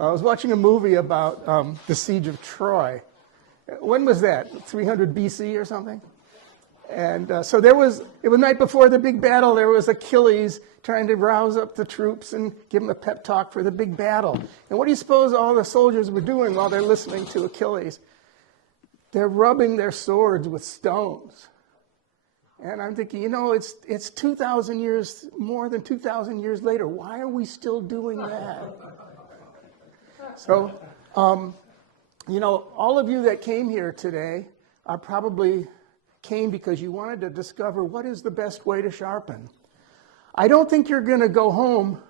I was watching a movie about the siege of Troy. When was that? 300 BC or something? And so it was night before the big battle. There was Achilles trying to rouse up the troops and give them a pep talk for the big battle. And what do you suppose all the soldiers were doing while they're listening to Achilles? They're rubbing their swords with stones. And I'm thinking, it's 2,000 years, more than 2,000 years later. Why are we still doing that? So, all of you that came here today are probably came because you wanted to discover what is the best way to sharpen. I don't think you're going to go home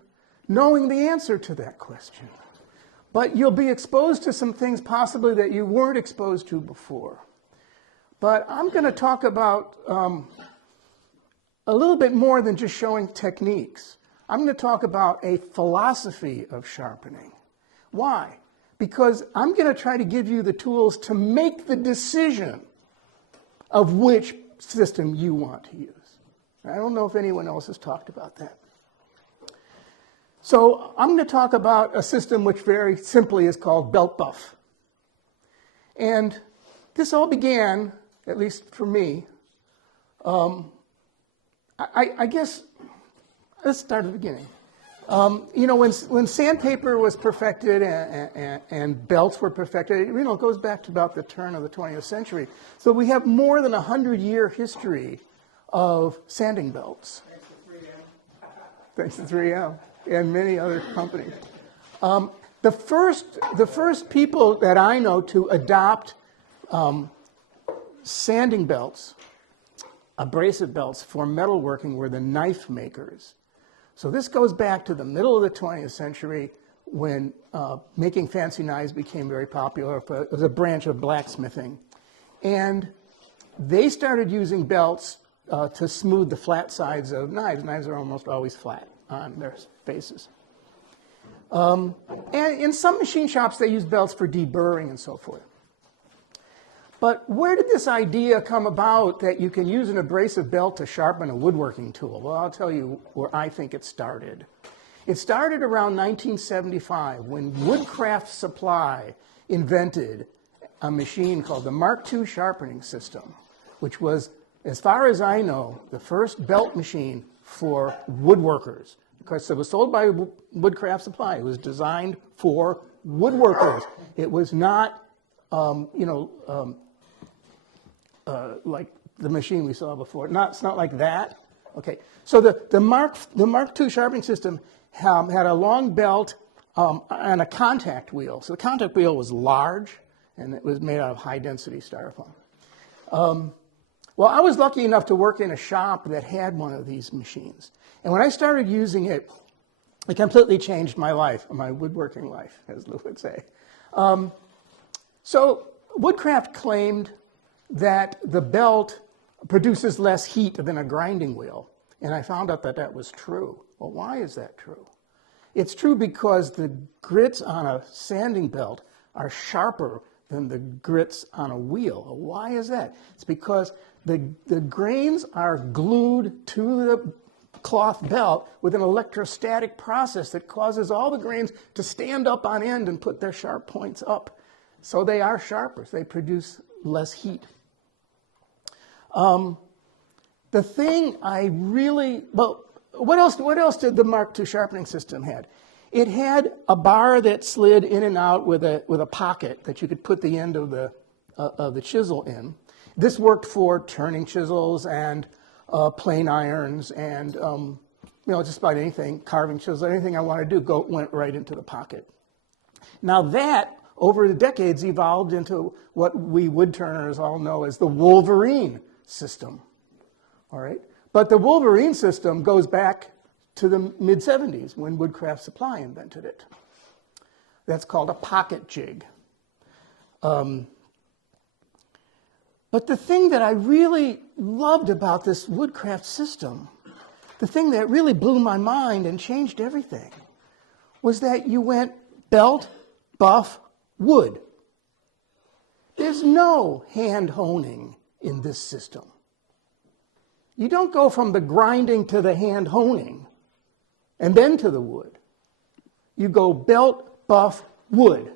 knowing the answer to that question. But you'll be exposed to some things possibly that you weren't exposed to before. But I'm going to talk about a little bit more than just showing techniques. I'm going to talk about a philosophy of sharpening. Why? Because I'm going to try to give you the tools to make the decision of which system you want to use. I don't know if anyone else has talked about that. So I'm going to talk about a system which very simply is called belt buff. And this all began, at least for me, I guess, let's start at the beginning. When sandpaper was perfected and belts were perfected, it goes back to about the turn of the 20th century. So we have more than 100-year history of sanding belts. Thanks to 3M and many other companies. The first people that I know to adopt sanding belts, abrasive belts for metalworking were the knife makers. So this goes back to the middle of the 20th century when making fancy knives became very popular. It was a branch of blacksmithing. And they started using belts to smooth the flat sides of knives. Knives are almost always flat on their faces. And in some machine shops, they use belts for deburring and so forth. But where did this idea come about that you can use an abrasive belt to sharpen a woodworking tool? Well, I'll tell you where I think it started. It started around 1975 when Woodcraft Supply invented a machine called the Mark II sharpening system, which was, as far as I know, the first belt machine for woodworkers. Because it was sold by Woodcraft Supply. It was designed for woodworkers. It was not, like the machine we saw before. It's not like that. Okay. So the Mark II sharpening system had a long belt and a contact wheel. So the contact wheel was large, and it was made out of high-density styrofoam. Well, I was lucky enough to work in a shop that had one of these machines. And when I started using it, it completely changed my life, my woodworking life, as Lou would say. So Woodcraft claimed that the belt produces less heat than a grinding wheel. And I found out that that was true. Well, why is that true? It's true because the grits on a sanding belt are sharper than the grits on a wheel. Well, why is that? It's because the grains are glued to the cloth belt with an electrostatic process that causes all the grains to stand up on end and put their sharp points up. So they are sharper. They produce less heat. The thing I really, well, what else did the Mark II sharpening system had? It had a bar that slid in and out with a pocket that you could put the end of the chisel in. This worked for turning chisels and plane irons and just about anything, carving chisels, anything I want to do went right into the pocket. Now that, over the decades, evolved into what we woodturners all know as the Wolverine system. All right? But the Wolverine system goes back to the mid-'70s when Woodcraft Supply invented it. That's called a pocket jig. But the thing that I really loved about this Woodcraft system, the thing that really blew my mind and changed everything, was that you went belt, buff, wood. There's no hand honing in this system. You don't go from the grinding to the hand honing and then to the wood. You go belt, buff, wood.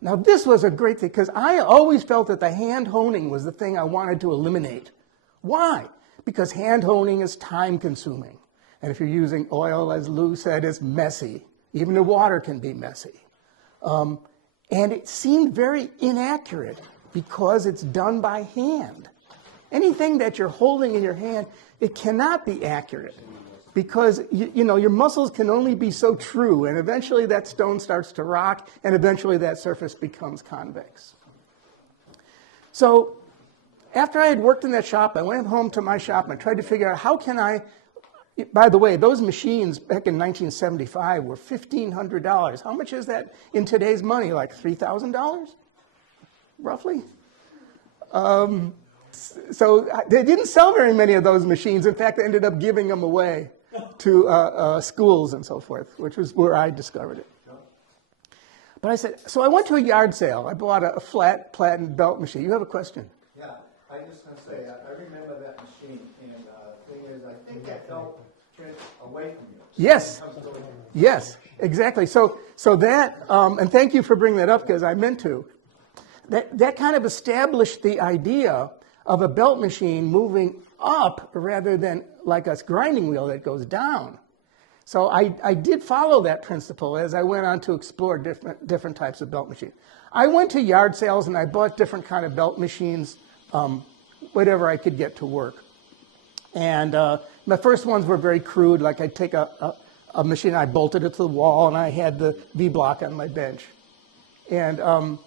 Now this was a great thing because I always felt that the hand honing was the thing I wanted to eliminate. Why? Because hand honing is time consuming. And if you're using oil, as Lou said, it's messy. Even the water can be messy. And it seemed very inaccurate because it's done by hand. Anything that you're holding in your hand, it cannot be accurate because your muscles can only be so true, and eventually that stone starts to rock, and eventually that surface becomes convex. So after I had worked in that shop, I went home to my shop and I tried to figure out how can I, by the way, those machines back in 1975 were $1,500. How much is that in today's money? Like $3,000, roughly? So they didn't sell very many of those machines. In fact, they ended up giving them away to schools and so forth, which was where I discovered it. But I said, so I went to a yard sale. I bought a flat platen belt machine. You have a question? Yeah, I just want to say, I remember that machine, and the thing is, I think that belt turns away from you. Yes. Yes, exactly. So that, and thank you for bringing that up because I meant to. That kind of established the idea of a belt machine moving up rather than like a grinding wheel that goes down. So I did follow that principle as I went on to explore different types of belt machines. I went to yard sales and I bought different kind of belt machines, whatever I could get to work. And my first ones were very crude, like I'd take a machine, I bolted it to the wall, and I had the V-block on my bench. And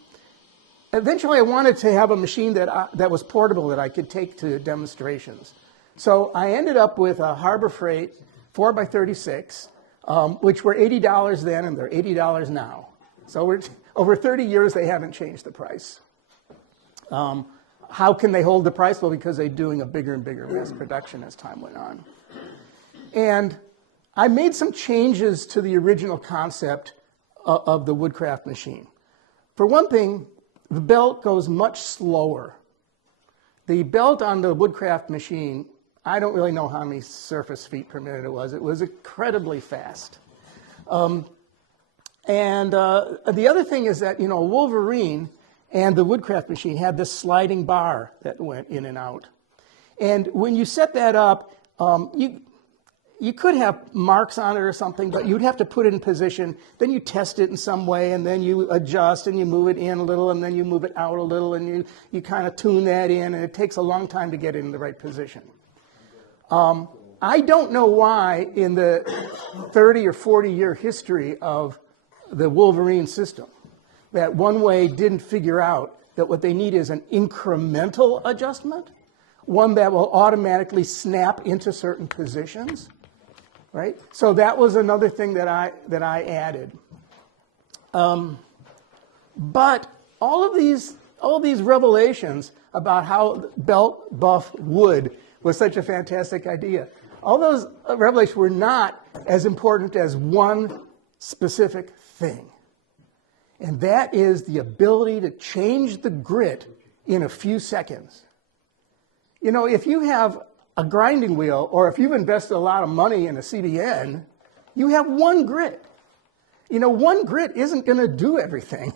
eventually I wanted to have a machine that was portable that I could take to demonstrations. So I ended up with a Harbor Freight 4x36, which were $80 then, and they're $80 now. So over 30 years, they haven't changed the price. How can they hold the price? Well, because they're doing a bigger and bigger mass production as time went on. And I made some changes to the original concept of the Woodcraft machine. For one thing, the belt goes much slower. The belt on the Woodcraft machine, I don't really know how many surface feet per minute it was. It was incredibly fast. And the other thing is that, Wolverine and the Woodcraft machine had this sliding bar that went in and out. And when you set that up, you could have marks on it or something, but you'd have to put it in position. Then you test it in some way, and then you adjust, and you move it in a little, and then you move it out a little, and you kind of tune that in, and it takes a long time to get it in the right position. I don't know why in the 30 or 40-year history of the Wolverine system that One Way didn't figure out that what they need is an incremental adjustment, one that will automatically snap into certain positions. Right? So that was another thing that I added. But all of these revelations about how belt buff wood was such a fantastic idea, all those revelations were not as important as one specific thing. And that is the ability to change the grit in a few seconds. If you have a grinding wheel, or if you've invested a lot of money in a CBN, you have one grit. One grit isn't going to do everything.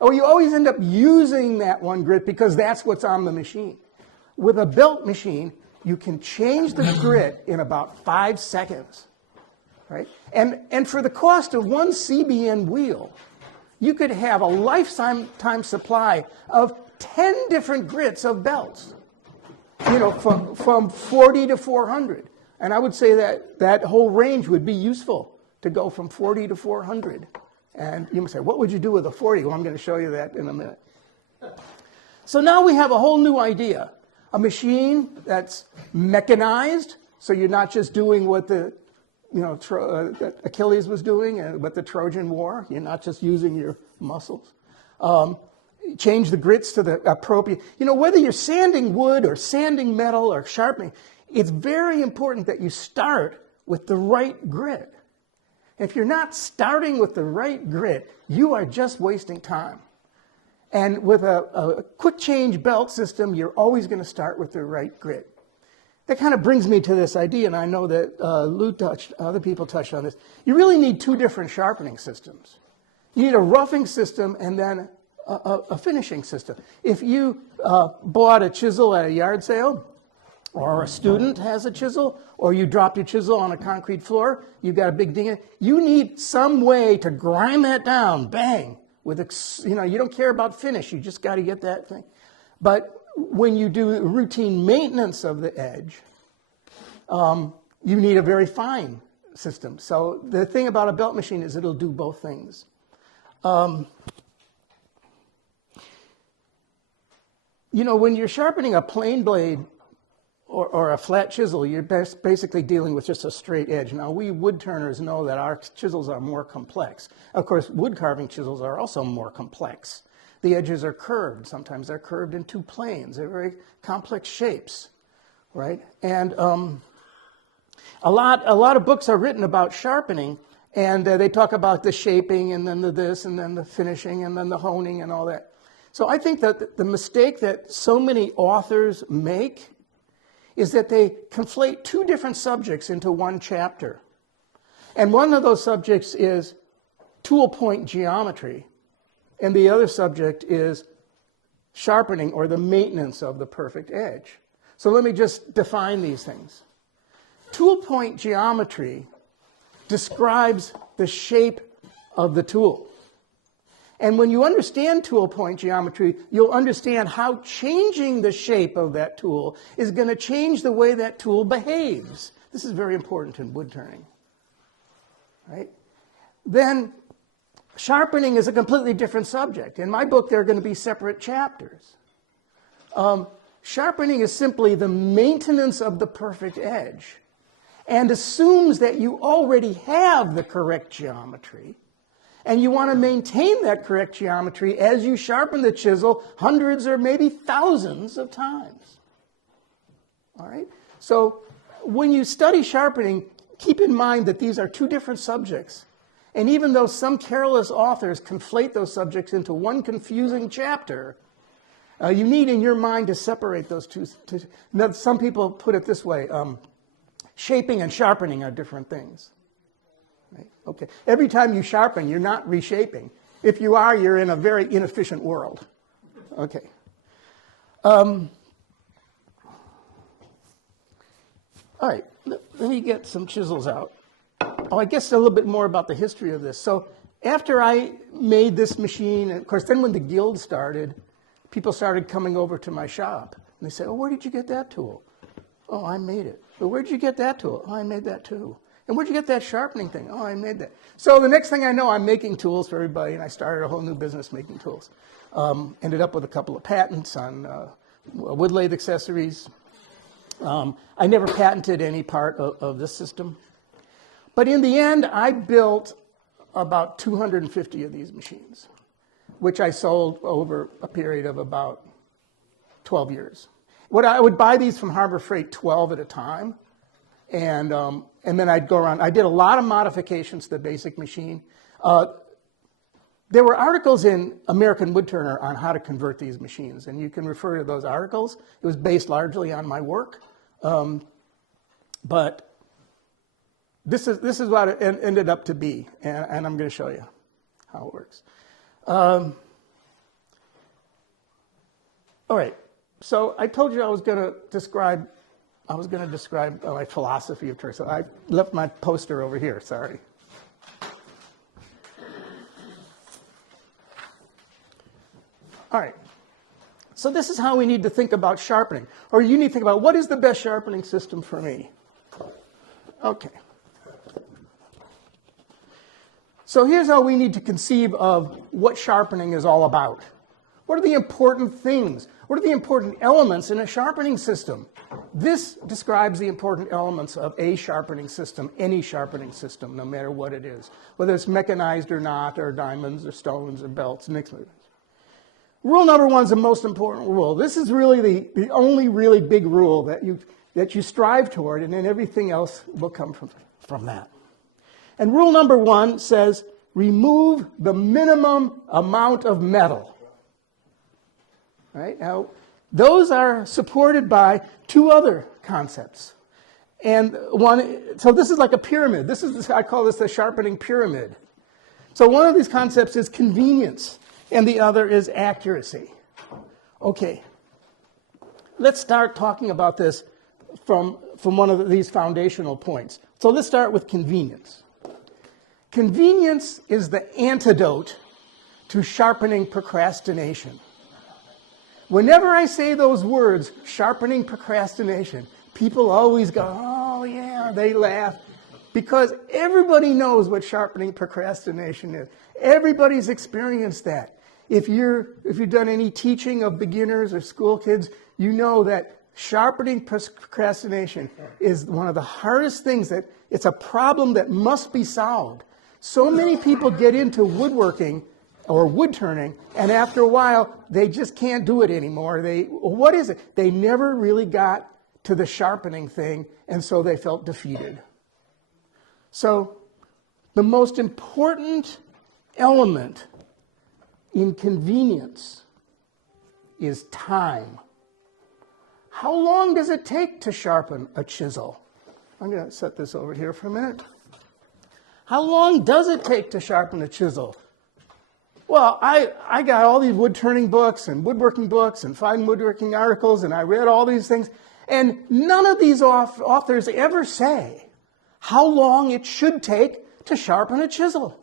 Or you always end up using that one grit because that's what's on the machine. With a belt machine, you can change the grit in about 5 seconds. Right? And for the cost of one CBN wheel, you could have a lifetime supply of 10 different grits of belts. From 40 to 400. And I would say that whole range would be useful to go from 40 to 400. And you might say, what would you do with a 40? Well, I'm going to show you that in a minute. So now we have a whole new idea. A machine that's mechanized, so you're not just doing what the Achilles was doing and what the Trojan War. You're not just using your muscles. Change the grits to the appropriate, whether you're sanding wood or sanding metal or sharpening, it's very important that you start with the right grit. If you're not starting with the right grit, you are just wasting time. And with a quick change belt system, you're always going to start with the right grit. That kind of brings me to this idea, and I know that Lou touched, other people touched on this. You really need two different sharpening systems. You need a roughing system and then a finishing system. If you bought a chisel at a yard sale, or a student has a chisel, or you dropped your chisel on a concrete floor, you've got a big ding in it, you need some way to grind that down, bang, with, you don't care about finish, you just got to get that thing. But when you do routine maintenance of the edge, you need a very fine system. So the thing about a belt machine is it'll do both things. When you're sharpening a plain blade or a flat chisel, you're basically dealing with just a straight edge. Now, we wood turners know that our chisels are more complex. Of course, wood carving chisels are also more complex. The edges are curved. Sometimes they're curved in two planes. They're very complex shapes, right? And a lot of books are written about sharpening, and they talk about the shaping, and then the this, and then the finishing, and then the honing, and all that. So I think that the mistake that so many authors make is that they conflate two different subjects into one chapter. And one of those subjects is tool point geometry, and the other subject is sharpening, or the maintenance of the perfect edge. So let me just define these things. Tool point geometry describes the shape of the tool. And when you understand tool point geometry, you'll understand how changing the shape of that tool is going to change the way that tool behaves. This is very important in wood turning, right? Then sharpening is a completely different subject. In my book, there are going to be separate chapters. Sharpening is simply the maintenance of the perfect edge and assumes that you already have the correct geometry. And you want to maintain that correct geometry as you sharpen the chisel hundreds or maybe thousands of times. All right? So when you study sharpening, keep in mind that these are two different subjects. And even though some careless authors conflate those subjects into one confusing chapter, you need in your mind to separate those two. Now, some people put it this way, shaping and sharpening are different things. Right? Okay. Every time you sharpen, you're not reshaping. If you are, you're in a very inefficient world. Okay. All right. Let me get some chisels out. Oh, I guess a little bit more about the history of this. So after I made this machine, and of course, then when the guild started, people started coming over to my shop. And they said, oh, where did you get that tool? Oh, I made it. But where did you get that tool? Oh, I made that too. And where'd you get that sharpening thing? Oh, I made that. So the next thing I know, I'm making tools for everybody, and I started a whole new business making tools. Ended up with a couple of patents on wood lathe accessories. I never patented any part of this system. But in the end, I built about 250 of these machines, which I sold over a period of about 12 years. I would buy these from Harbor Freight 12 at a time. And then I'd go around. I did a lot of modifications to the basic machine. There were articles in American Woodturner on how to convert these machines, and you can refer to those articles. It was based largely on my work, but this is what it ended up to be, and I'm going to show you how it works. All right. So I told you I was going to describe my philosophy of turning. So I left my poster over here, sorry. All right. So this is how we need to think about sharpening. Or you need to think about, what is the best sharpening system for me? Okay. So here's how we need to conceive of what sharpening is all about. What are the important things? What are the important elements in a sharpening system? This describes the important elements of a sharpening system, any sharpening system, no matter what it is, whether it's mechanized or not, or diamonds or stones or belts, mixed movements. Rule number one is the most important rule. This is really the only really big rule that you strive toward, and then everything else will come from that. And rule number one says, remove the minimum amount of metal. Right? Now, those are supported by two other concepts. And so this is like a pyramid. I call this the sharpening pyramid. So one of these concepts is convenience, and the other is accuracy. Okay, let's start talking about this from one of these foundational points. So let's start with convenience. Convenience is the antidote to sharpening procrastination. Whenever I say those words, sharpening procrastination, people always go, oh yeah, they laugh. Because everybody knows what sharpening procrastination is. Everybody's experienced that. If you've done any teaching of beginners or school kids, you know that sharpening procrastination is one of the hardest things, that it's a problem that must be solved. So many people get into woodworking or wood turning, and after a while, they just can't do it anymore. What is it? They never really got to the sharpening thing, and so they felt defeated. So the most important element in convenience is time. How long does it take to sharpen a chisel? I'm going to set this over here for a minute. How long does it take to sharpen a chisel? Well, I got all these wood turning books and woodworking books and fine woodworking articles, and I read all these things, and none of these authors ever say how long it should take to sharpen a chisel.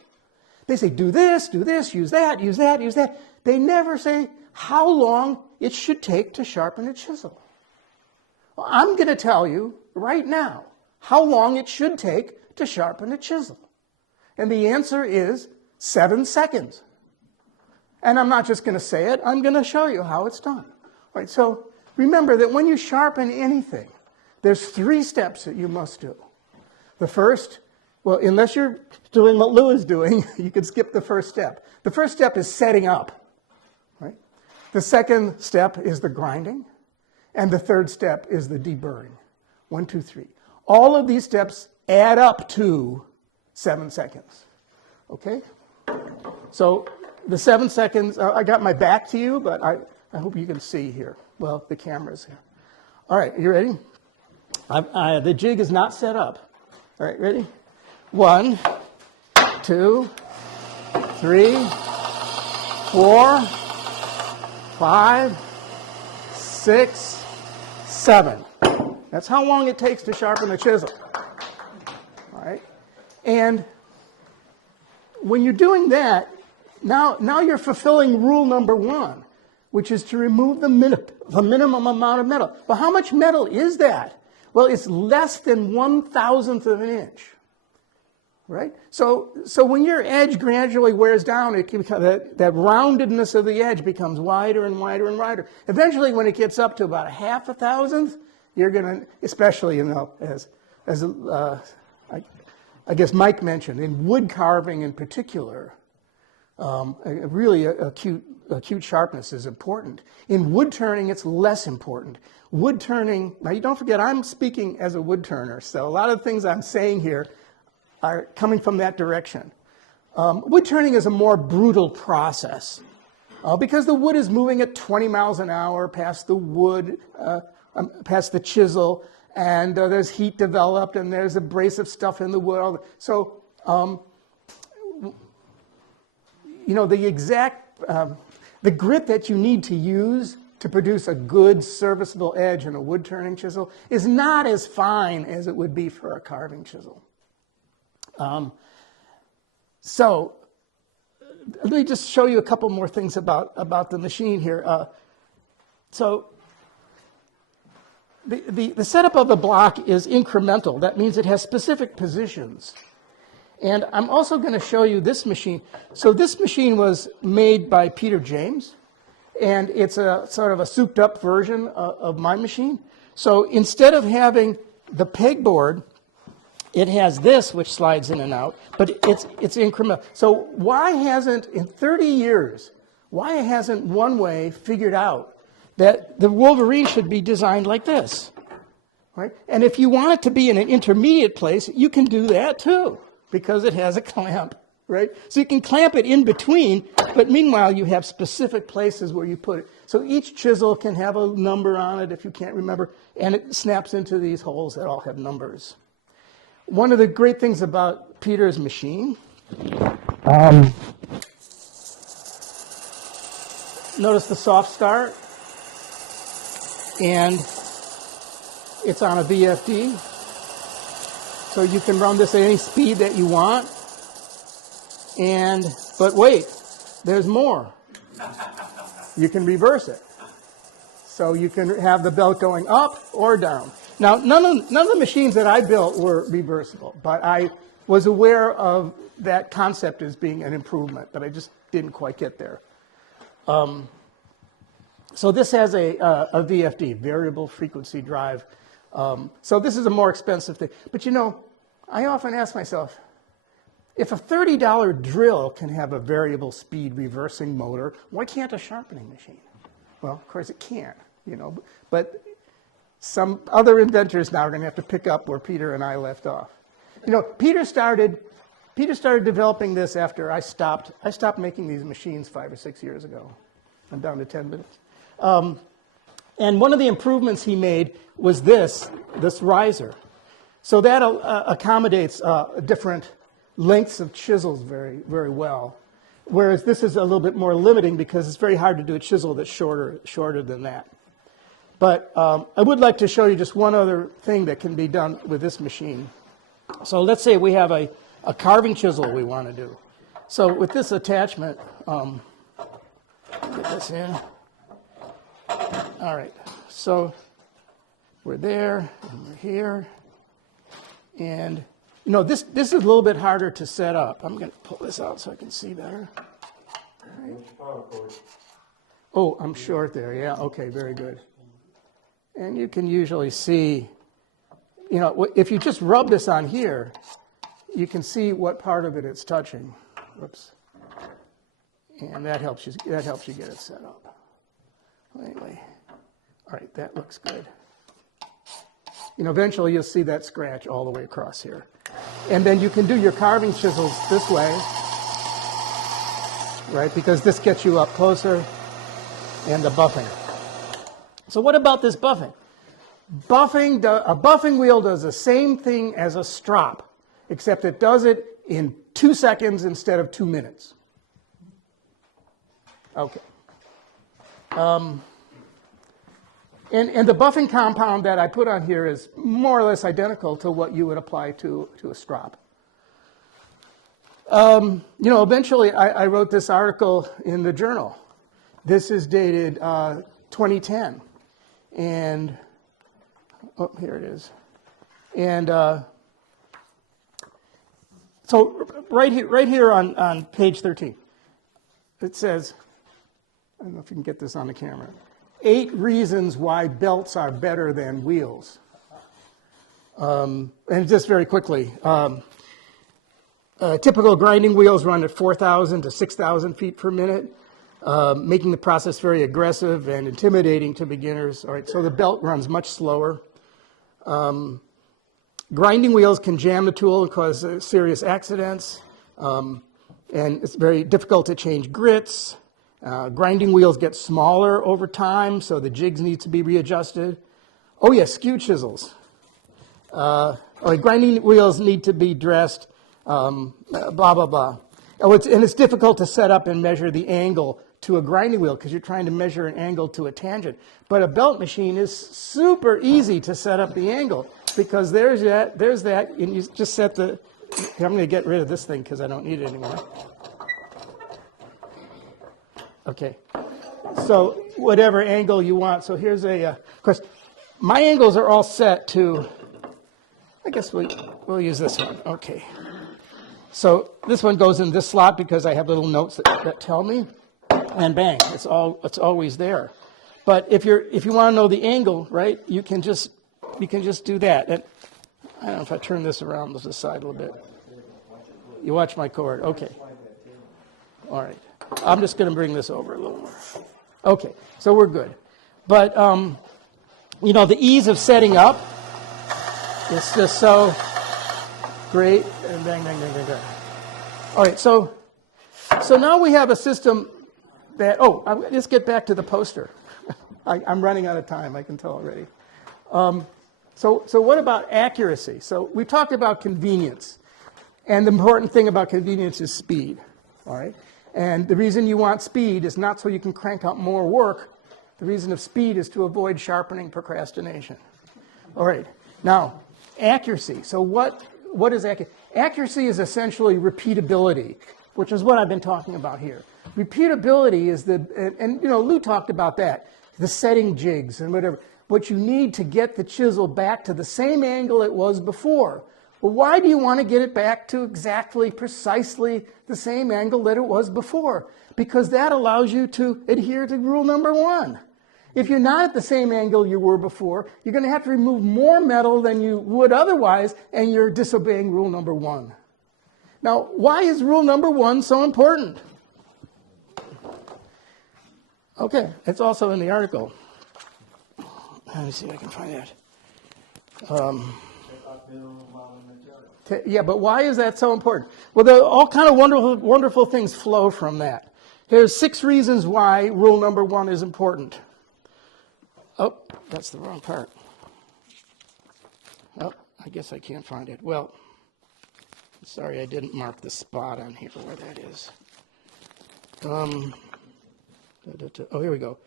They say, do this, use that, use that, use that. They never say how long it should take to sharpen a chisel. Well, I'm going to tell you right now how long it should take to sharpen a chisel. And the answer is 7 seconds. And I'm not just going to say it, I'm going to show you how it's done. All right, so remember that when you sharpen anything, there's 3 steps that you must do. The first, well, unless you're doing what Lou is doing, you can skip the first step. The first step is setting up. Right? The second step is the grinding. And the third step is the deburring. 1, 2, 3. All of these steps add up to 7 seconds. Okay? So the 7 seconds, I got my back to you, but I hope you can see here. Well, the camera's here. All right, you ready? The jig is not set up. All right, ready? 1, 2, 3, 4, 5, 6, 7. That's how long it takes to sharpen a chisel. All right? And when you're doing that, now you're fulfilling rule number 1, which is to remove the minimum amount of metal. Well, how much metal is that? Well, it's less than 1/1000th of an inch. Right? So when your edge gradually wears down, it can become, that roundedness of the edge becomes wider and wider and wider. Eventually, when it gets up to about 1/2,000th, you're going to, especially, as I guess Mike mentioned, in wood carving in particular, really acute sharpness is important. In wood turning, it's less important. Wood turning, now you don't forget, I'm speaking as a wood turner, so a lot of the things I'm saying here are coming from that direction. Wood turning is a more brutal process because the wood is moving at 20 miles an hour past the wood, past the chisel, and there's heat developed, and there's abrasive stuff in the wood. So, the grit that you need to use to produce a good serviceable edge in a wood turning chisel is not as fine as it would be for a carving chisel. So let me just show you a couple more things about the machine here. So the setup of the block is incremental. That means it has specific positions. And I'm also going to show you this machine. So this machine was made by Peter James, and it's a sort of a souped up version of my machine. So instead of having the pegboard, it has this, which slides in and out, but it's incremental. So why hasn't, in 30 years, why hasn't One Way figured out that the Wolverine should be designed like this? Right? And if you want it to be in an intermediate place, you can do that too, because it has a clamp, right? So you can clamp it in between, but meanwhile you have specific places where you put it. So each chisel can have a number on it if you can't remember, and it snaps into these holes that all have numbers. One of the great things about Peter's machine Notice the soft start, and it's on a VFD, so you can run this at any speed that you want. But wait, there's more. You can reverse it. So you can have the belt going up or down. Now, none of the machines that I built were reversible, but I was aware of that concept as being an improvement, but I just didn't quite get there. So this has a VFD, variable frequency drive. So this is a more expensive thing. But you know, I often ask myself, if a $30 drill can have a variable speed reversing motor, why can't a sharpening machine? Well, of course it can't, you know, but some other inventors now are going to have to pick up where Peter and I left off. You know, Peter started developing this after I stopped making these machines 5 or 6 years ago. I'm down to 10 minutes. And one of the improvements he made was this riser. So that accommodates different lengths of chisels very, very well. Whereas this is a little bit more limiting because it's very hard to do a chisel that's shorter than that. But I would like to show you just one other thing that can be done with this machine. So let's say we have a carving chisel we want to do. So with this attachment, get this in. All right, so we're there, and we're here. And, you know, this is a little bit harder to set up. I'm going to pull this out so I can see better. All right. Oh, I'm short there. Yeah, okay, very good. And you can usually see, you know, if you just rub this on here, you can see what part of it it's touching. Whoops. And that helps you get it set up. Anyway, all right, that looks good. You know, eventually you'll see that scratch all the way across here. And then you can do your carving chisels this way, right? Because this gets you up closer, and the buffing. So what about this buffing? A buffing wheel does the same thing as a strop, except it does it in 2 seconds instead of 2 minutes. Okay. And the buffing compound that I put on here is more or less identical to what you would apply to a strop. You know, eventually I wrote this article in the journal. This is dated 2010. And, oh, here it is. And so right here on page 13, it says, I don't know if you can get this on the camera, 8 reasons why belts are better than wheels. And just very quickly, typical grinding wheels run at 4,000 to 6,000 feet per minute, making the process very aggressive and intimidating to beginners. All right, so the belt runs much slower. Grinding wheels can jam the tool and cause serious accidents, and it's very difficult to change grits. Grinding wheels get smaller over time, so the jigs need to be readjusted. Oh yes, skew chisels. Grinding wheels need to be dressed, blah, blah, blah. Oh, it's difficult to set up and measure the angle to a grinding wheel because you're trying to measure an angle to a tangent. But a belt machine is super easy to set up the angle because there's that, and you just set the, I'm going to get rid of this thing because I don't need it anymore. Okay, so whatever angle you want. So here's of course, my angles are all set to, I guess we'll use this one. Okay. So this one goes in this slot because I have little notes that tell me, and bang, it's always there. But if you want to know the angle, right, you can just do that. And I don't know if I turn this around to the side a little bit. You watch my cord. Okay. All right. I'm just going to bring this over a little more. Okay, so we're good. But, you know, the ease of setting up is just so great. And bang, bang, bang, bang, bang. All right, so now we have a system that, let's get back to the poster. I'm running out of time, I can tell already. So what about accuracy? So we've talked about convenience. And the important thing about convenience is speed. all right? And the reason you want speed is not so you can crank out more work. The reason of speed is to avoid sharpening procrastination. All right, now, accuracy. So what is accuracy? Accuracy is essentially repeatability, which is what I've been talking about here. Repeatability is and you know, Lou talked about that, the setting jigs and whatever. What you need to get the chisel back to the same angle it was before. Well, why do you want to get it back to exactly, precisely the same angle that it was before? Because that allows you to adhere to rule number 1. If you're not at the same angle you were before, you're going to have to remove more metal than you would otherwise, and you're disobeying rule number 1. Now, why is rule number 1 so important? Okay, it's also in the article. Let me see if I can find that. Yeah, but why is that so important? Well, all kind of wonderful things flow from that. Here's 6 reasons why rule number 1 is important. Oh, that's the wrong part. Oh, I guess I can't find it. Well, sorry, I didn't mark the spot on here where that is. Oh, here we go.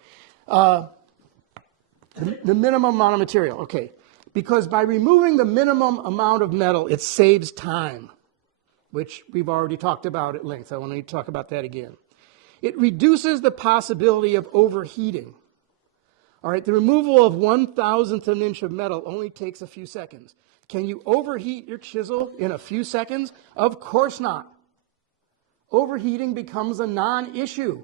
The minimum amount of material. Okay. Because by removing the minimum amount of metal, it saves time, which we've already talked about at length. I want to talk about that again. It reduces the possibility of overheating. All right, the removal of 1/1000th of an inch of metal only takes a few seconds. Can you overheat your chisel in a few seconds? Of course not. Overheating becomes a non-issue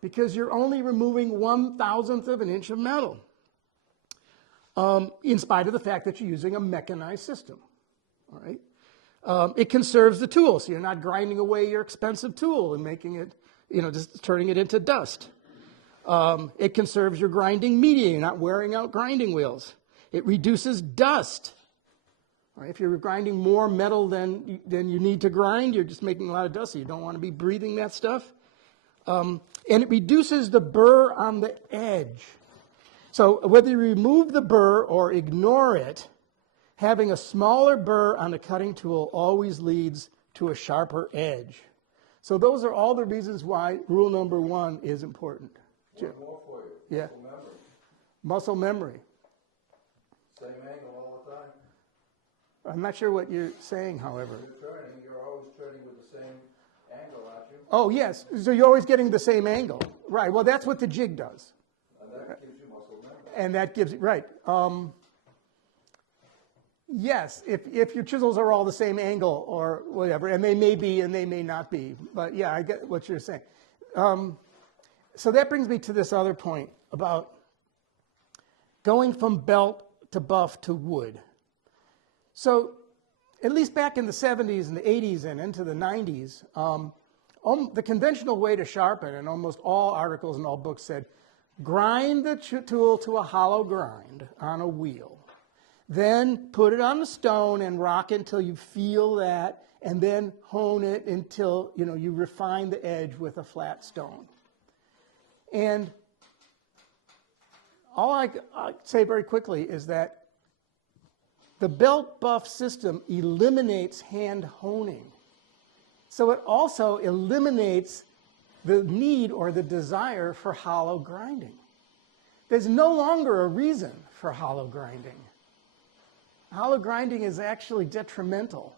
because you're only removing 1/1000th of an inch of metal. In spite of the fact that you're using a mechanized system. All right? It conserves the tool, so you're not grinding away your expensive tool and making it, you know, just turning it into dust. It conserves your grinding media. You're not wearing out grinding wheels. It reduces dust. All right? If you're grinding more metal than you need to grind, you're just making a lot of dust, so you don't want to be breathing that stuff. And it reduces the burr on the edge. So whether you remove the burr or ignore it, having a smaller burr on a cutting tool always leads to a sharper edge. So those are all the reasons why rule number 1 is important. One more for you. Yeah. Muscle memory. Muscle memory. Same angle all the time. I'm not sure what you're saying, however. You're always turning with the same angle, aren't you? Oh, yes. So you're always getting the same angle. Right. Well, that's what the jig does. And that gives you muscle memory. And that gives, right. Yes, if your chisels are all the same angle or whatever, and they may be and they may not be. But yeah, I get what you're saying. So that brings me to this other point about going from belt to buff to wood. So at least back in the 70s and the 80s and into the 90s, the conventional way to sharpen, and almost all articles and all books said, grind the tool to a hollow grind on a wheel. Then put it on the stone and rock it until you feel that, and then hone it until you refine the edge with a flat stone. And all I say very quickly is that the belt buff system eliminates hand honing. So it also eliminates the need or the desire for hollow grinding. There's no longer a reason for hollow grinding. Hollow grinding is actually detrimental.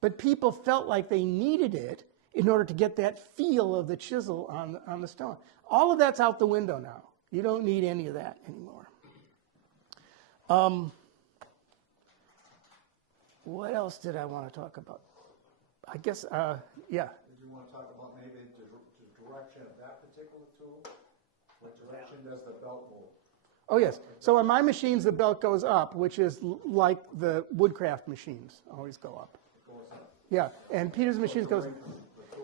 But people felt like they needed it in order to get that feel of the chisel on the stone. All of that's out the window now. You don't need any of that anymore. What else did I want to talk about? I guess, yeah. Did you want to talk about maybe the direction of that particular tool? What direction does the belt move? Oh, yes. So on my machines, the belt goes up, which is like the Woodcraft machines always go up. It goes up. Yeah, and Peter's machines goes.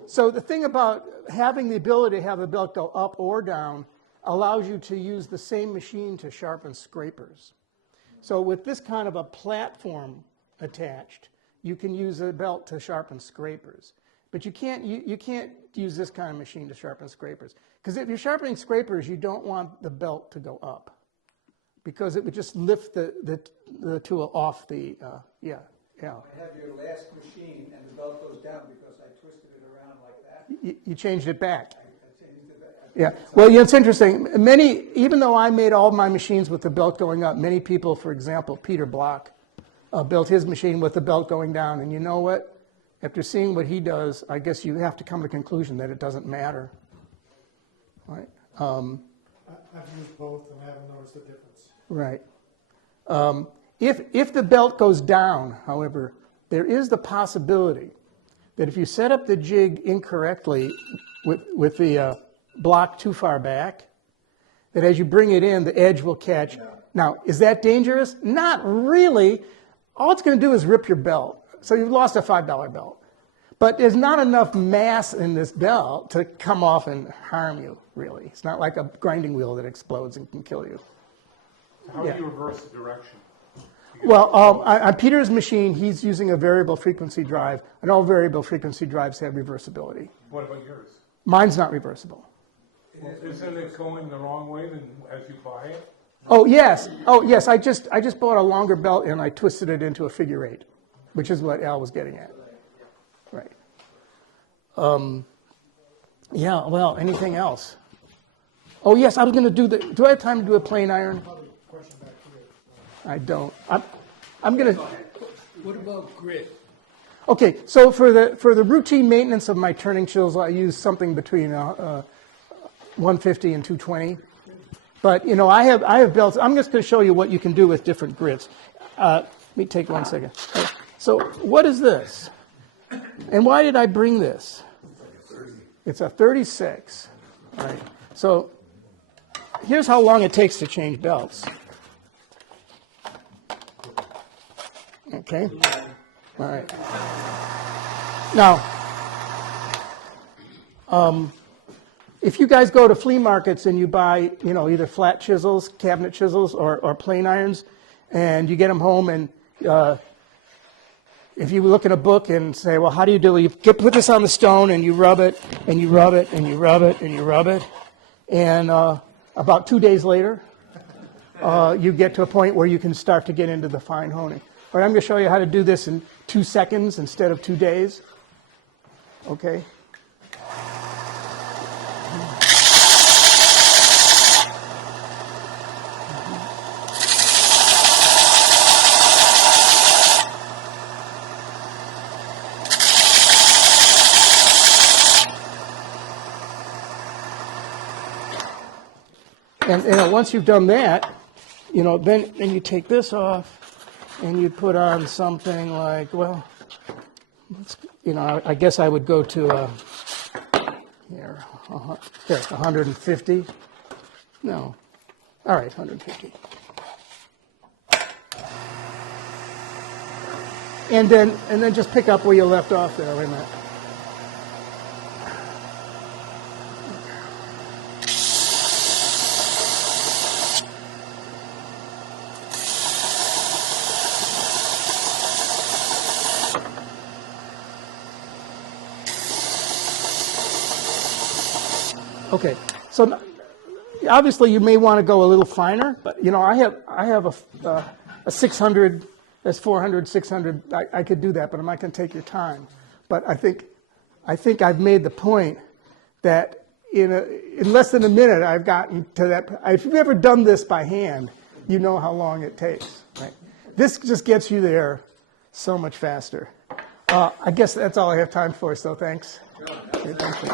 So the thing about having the ability to have the belt go up or down allows you to use the same machine to sharpen scrapers. So with this kind of a platform attached, you can use a belt to sharpen scrapers. But you can't use this kind of machine to sharpen scrapers. Because if you're sharpening scrapers, you don't want the belt to go up. Because it would just lift the tool off the, yeah. I have your last machine and the belt goes down because I twisted it around like that. You changed it back. Yeah. Well, it's interesting. Even though I made all my machines with the belt going up, many people, for example, Peter Block, built his machine with the belt going down. And you know what? After seeing what he does, I guess you have to come to the conclusion that it doesn't matter. Right? I've used both and I haven't noticed a difference. Right. If the belt goes down, however, there is the possibility that if you set up the jig incorrectly with the block too far back, that as you bring it in, the edge will catch. Yeah. Now, is that dangerous? Not really. All it's going to do is rip your belt. So you've lost a $5 belt. But there's not enough mass in this belt to come off and harm you, really. It's not like a grinding wheel that explodes and can kill you. How do you reverse the direction? Well, on Peter's machine, he's using a variable frequency drive, and all variable frequency drives have reversibility. What about yours? Mine's not reversible. Well, isn't it going the wrong way than as you buy it? Oh yes. I just bought a longer belt and I twisted it into a figure 8, which is what Al was getting at. Right. Yeah. Well, anything else? Oh yes, I was going to do the. Do I have time to do a plain iron? I don't. I'm going to. What about grit? Okay, so for the routine maintenance of my turning chisels, I use something between 150 and 220. But I have belts. I'm just going to show you what you can do with different grits. Let me take 1 second. So what is this? And why did I bring this? It's a 36. All right. So here's how long it takes to change belts. Okay. All right. Now, if you guys go to flea markets and you buy, either flat chisels, cabinet chisels, or plane irons, and you get them home, and if you look in a book and say, well, how do you do it? You put this on the stone and you rub it, and you rub it, and you rub it, and you rub it, and about 2 days later, you get to a point where you can start to get into the fine honing. All right, I'm going to show you how to do this in 2 seconds instead of 2 days. Okay. And once you've done that, then you take this off and you put on something like, well, I guess I would go to here, 150. No, all right, 150. And then just pick up where you left off there. Wait a minute. Okay, so obviously you may want to go a little finer, but I have a 600, that's 400, 600. I could do that, but I'm not going to take your time. But I think I've made the point that in less than a minute I've gotten to that. If you've ever done this by hand, you know how long it takes. Right? This just gets you there so much faster. I guess that's all I have time for. So thanks. Okay, thank you.